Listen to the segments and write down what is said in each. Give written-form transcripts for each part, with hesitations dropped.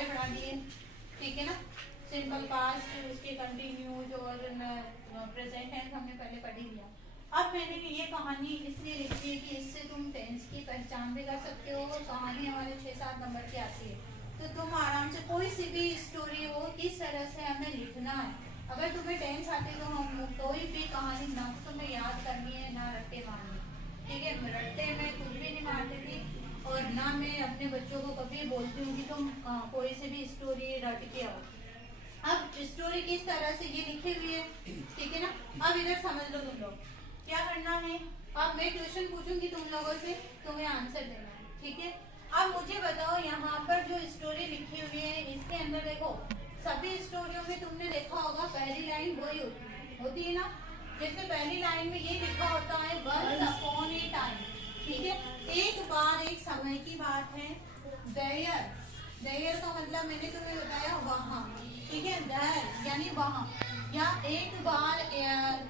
आगे बढ़ा दिए, ठीक है ना। सिंपल पास्ट, उसके कंटिन्यूज और प्रेजेंट टेंस हमने पहले पढ़ ही लिया। अब मैंने ये कहानी इसलिए लिखी है कि इससे तुम टेंस की पहचान भी कर सकते हो। कहानी हमारे 6-7 नंबर की आती है, तो तुम आराम से कोई सी भी स्टोरी हो किस तरह से हमें लिखना है। अगर तुम्हें टेंस आती तो हम कोई भी कहानी ना तुम्हें याद करनी है ना रट्टे मारनी, ठीक है। रट्टे में कुछ भी नहीं मारती थी और ना मैं अपने बच्चों को कभी बोलती हूँ कि तुम कोई से भी स्टोरी रट के आओ। अब स्टोरी किस तरह से ये लिखी हुई है, ठीक है ना। अब इधर समझ लो तुम लोग क्या करना है। अब मैं क्वेश्चन पूछूंगी तुम लोगों से, तुम्हें आंसर देना है, ठीक है। अब मुझे बताओ यहाँ पर जो स्टोरी लिखी हुई है इसके अंदर देखो, सभी स्टोरियों में तुमने देखा होगा पहली लाइन वही होती है ना। जैसे पहली लाइन में ये लिखा होता है वंस अपॉन ए टाइम, ठीक है। एक बार, एक समय की बात है। देयर, देयर का मतलब मैंने तुम्हें बताया वहाँ, ठीक है। देयर यानी वहाँ, या एक बार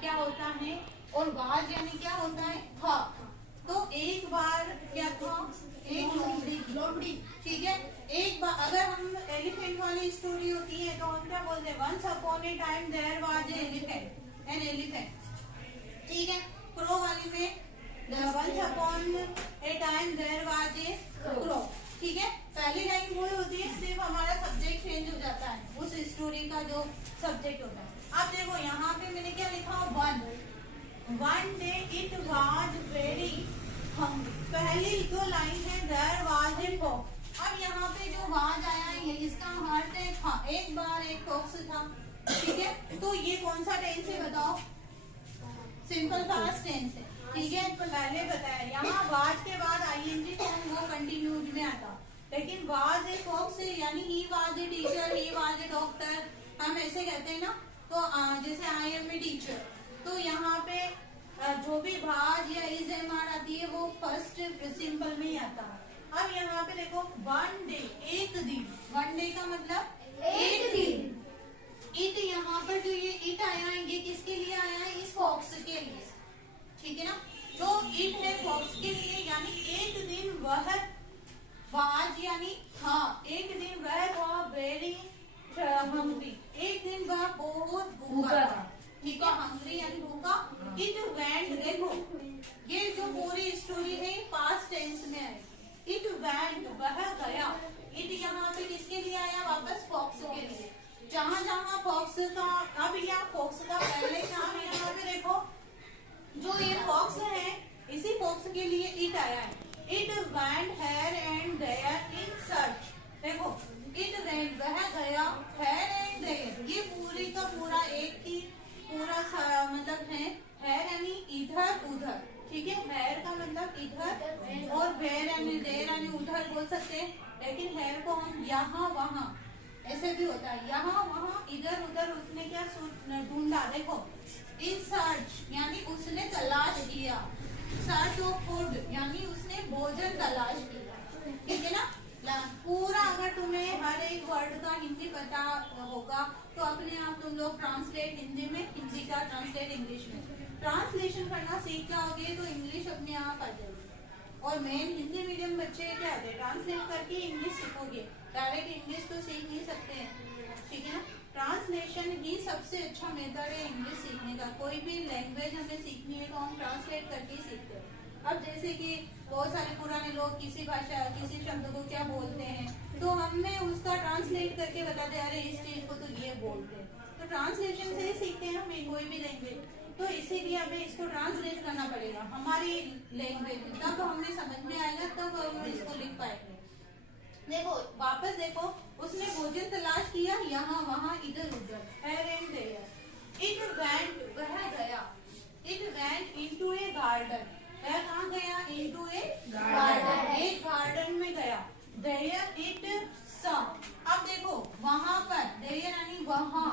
क्या होता है, और बार यानी क्या होता है था। तो एक बार क्या था, एक लोमड़ी, ठीक है। एक बार अगर हम एलिफेंट वाली स्टोरी होती है तो हम क्या बोलते हैं, once upon a time there was elephant, an elephant, ठीक है। क्रो वाली में once upon a time there was a crow, ठीक है। पहली लाइन वही होती है, सिर्फ हमारा सब्जेक्ट चेंज हो जाता है उस स्टोरी का जो सब्जेक्ट होता है। अब देखो यहाँ पे मैंने क्या लिखा, one day it was very hungry. पहली जो लाइन है देयर वाज ए फॉक्स। अब यहाँ पे जो वाज आया है इसका अर्थ है था, एक बार एक फॉक्स था, ठीक है। तो ये कौन सा टेंस है बताओ, सिंपल पास्ट टेंस है, ठीक है। तो पहले बताया यहाँ वाज के बाद आईएनजी फॉर्म वो कंटिन्यूज में आता, लेकिन वाज ए फॉक्स यानी he was a teacher, he was a doctor, हम ऐसे कहते हैं ना। तो जैसे आई एम ए टीचर, तो यहाँ पे जो भी भाज या इज एम आर आती है वो फर्स्ट सिंपल में ही आता है। अब यहाँ पे देखो वन डे, एक दिन, वन डे का मतलब एक दिन। इट यहाँ पर जो ये इट आया है ये किसके लिए आया है, इस फॉक्स के लिए, ठीक है ना। तो इट है फॉक्स के लिए, यानी एक दिन वह वाज यानी था, एक दिन वह था वेरी हंग्री, एक दिन वह बहुत भूखा था, ठीक है। हंग्री यानी भूखा। इट वेंट, देखो ये जो पूरी स्टोरी है पास्ट टेंस में है। इट वेंट वह गया, इट यहाँ पे किसके लिए आया, वापस फॉक्स के लिए। जहाँ जहाँ फॉक्स का, अब यहाँ फॉक्स का पहले नाम यहाँ पे देखो, जो ये फॉक्स है इसी फॉक्स के लिए इट आया है। It went here and there in search, देखो इट वेंट वह गया, हेयर एंड देयर ये पूरी का पूरा एक ही पूरा मतलब है। हेयर यानी इधर उधर, ठीक है। हेयर का मतलब इधर, और वेयर यानी देयर यानी उधर बोल सकते हैं, लेकिन हेयर को हम यहाँ वहाँ ऐसे भी होता है, यहाँ वहाँ इधर उधर। उसने क्या ढूंढा, देखो इन सर्च यानी उसने तलाश किया, सर्च ऑफ फूड यानी उसने भोजन तलाश किया, ठीक है ना। पूरा अगर तुम्हें हर एक वर्ड का हिंदी पता होगा तो अपने आप तुम लोग ट्रांसलेट हिंदी में, हिंदी का ट्रांसलेट इंग्लिश में, ट्रांसलेशन करना सीख जाओगे तो इंग्लिश अपने आप आ जाएगी। और मेन हिंदी मीडियम बच्चे क्या होते हैं, ट्रांसलेट करके इंग्लिश सीखोगे, डायरेक्ट इंग्लिश तो सीख नहीं सकते हैं, ठीक है ना। ट्रांसलेशन ही सबसे अच्छा मेथड है इंग्लिश सीखने का। कोई भी लैंग्वेज हमें सीखनी है तो हम ट्रांसलेट करके ही सीखते हैं। अब जैसे कि बहुत सारे पुराने लोग किसी भाषा, किसी शब्द को क्या बोलते हैं तो हमें उसका ट्रांसलेट करके बताते हैं, अरे इस चीज को तो ये बोलते हैं। तो ट्रांसलेशन से ही सीखते हैं हमें कोई भी लैंग्वेज, तो इसीलिए हमें इसको ट्रांसलेट करना पड़ेगा हमारी लैंग्वेज में, तब हमें समझ में आएगा, तब हम इसको लिख पाएंगे। देखो वापस देखो, उसने भोजन तलाश किया यहाँ वहाँ इधर उधर, here and there. It went वह गया, it went into a garden, वह कहाँ गया, इनटू ए गार्डन, एक गार्डन में गया। देयर इट सॉ, अब देखो वहां पर, देयर यानी वहां,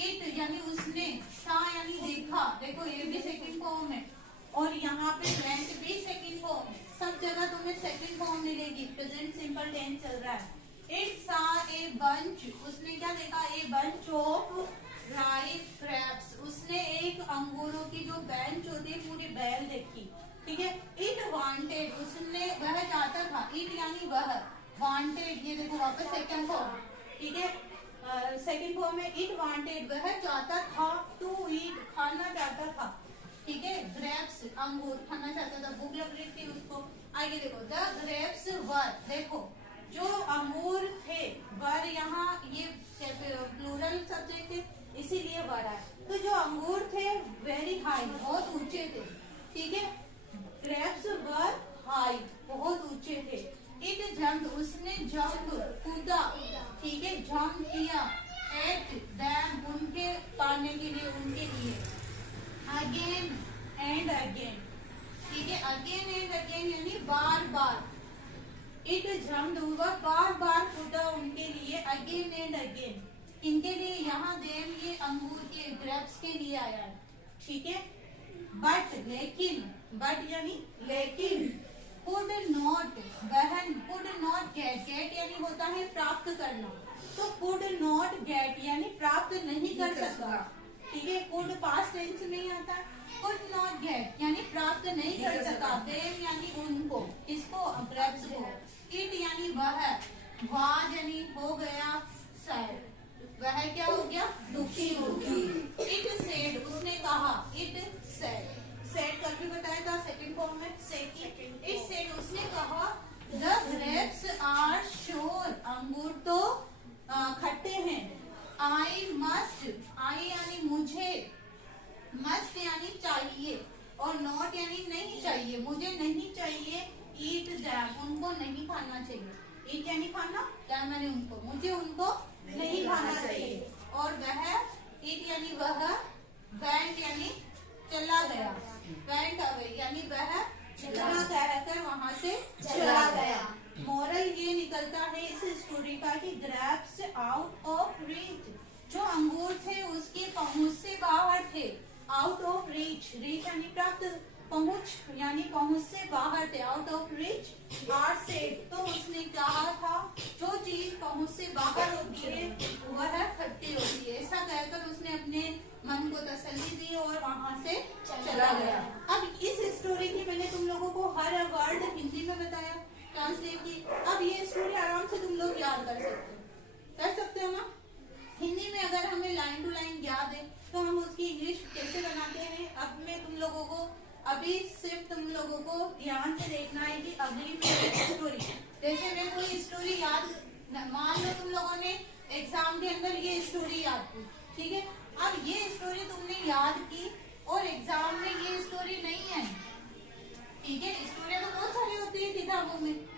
इट यानी उसने, सा यानी देखा, देखो ये भी सेकंड फॉर्म है, और यहाँ पे वेंट भी सेकंड फॉर्म है। सब जगह तुम्हें सेकंड फॉर्म मिलेगी, प्रेजेंट सिंपल टेंस चल रहा है। इट सा ए बंच, उसने क्या देखा, a bunch of ripe grapes, उसने एक अंगूरों की जो बेंच होती है पूरी बैल देखी, ठीक है। इट वांटेड, उसने वह चाहता था, इट यानी वह, वांटेड, ये देखो वापस सेकंड फॉर्म, ठीक है। सेकंड फॉर्म में इट वांटेड, वह चाहता था, टू ईट खाना चाहता था, ठीक है। ग्रेप्स अंगूर खाना चाहता था, भूख लग रही थी उसको। आगे देखो द ग्रेप्स वर, देखो जो अंगूर थे, वर यहाँ ये प्लूरल सब्जेक्ट है इसीलिए वर है। तो जो अंगूर थे वेरी हाई, बहुत ऊंचे थे, ठीक है। ग्रेप्स वर हाई, बहुत ऊंचे थे। इट जंप, उसने जंप कूदा, ठीक है, जंप किया। एट दैम, उनके पाने के लिए, उनके लिए। अगेन एंड अगेन, ठीक है। अगेन एंड अगेन यानी बार बार। इट जम्प्ड, हुआ बार बार कूदा उनके लिए। अगेन एंड अगेन, इनके लिए, यहाँ देम ये अंगूर के ग्रेप्स के लिए आया है, ठीक है। बट लेकिन, बट यानी लेकिन। कुड नॉट, बहन कुड नॉट गेट, गेट यानी होता है प्राप्त करना, तो कुड नॉट गेट यानी प्राप्त नहीं कर सकता, ठीक है। कुड पास्ट टेंस नहीं आता, कुड नॉट गेट यानी प्राप्त नहीं कर सका। देम यानी उनको, इसको ग्रेप्स को। इट यानी वह, वाज यानी हो गया सैड, वह क्या हो गया, दुखी हो गया। इट सेड, उसने कहा, इट सेड, सेड कल भी बताया था सेकंड फॉर्म में, सेकंड। इट सेड, उसने कहा, द ग्रेप्स आर श्योर, अंगूर तो खट्टे हैं। आई मस्ट, आई यानी मुझे, मस्ट यानी चाहिए, और नॉट यानी नहीं चाहिए, मुझे नहीं चाहिए। ईट दैम, उनको नहीं खाना चाहिए। ईट यानी खाना, दैम यानी उनको, मुझे उनको नहीं खाना चाहिए। और वह, ईट यानी वह, बैंक यानी चला गया, बैंक अवे यानी वह इतना कहकर वहां से चला गया। मॉरल ये निकलता है इस स्टोरी का कि ग्रेप्स आउट ऑफ रीच, जो अंगूर थे उसके पहुंच से बाहर थे। आउट ऑफ रीच, रीच यानी प्राप्त, पहुंच यानी पहुंच से बाहर थे। Out of reach our said, तो उसने कहा था जो चीज पहुंच से बाहर होती है वह खट्टी होती है। ऐसा कहकर उसने अपने मन को तसल्ली दी और वहां से चला गया। अब इस स्टोरी की मैंने तुम लोगों को हर वर्ड हिंदी में बताया, ट्रांसलेट की। अब ये स्टोरी आराम से तुम लोग याद कर सकते हो ना। हिंदी में अगर हमें लाइन टू लाइन याद है तो हम उसकी इंग्लिश कैसे बनाते हैं, अब मैं तुम लोगों को, अभी सिर्फ तुम लोगों को ध्यान से देखना है कि अगली में स्टोरी, जैसे मैं कोई स्टोरी याद, मान लो तुम लोगों ने एग्जाम के अंदर ये स्टोरी याद की, ठीक है। अब ये स्टोरी तुमने याद की और एग्जाम में ये स्टोरी नहीं आई, ठीक है। स्टोरी तो बहुत सारी होती है किताबों में,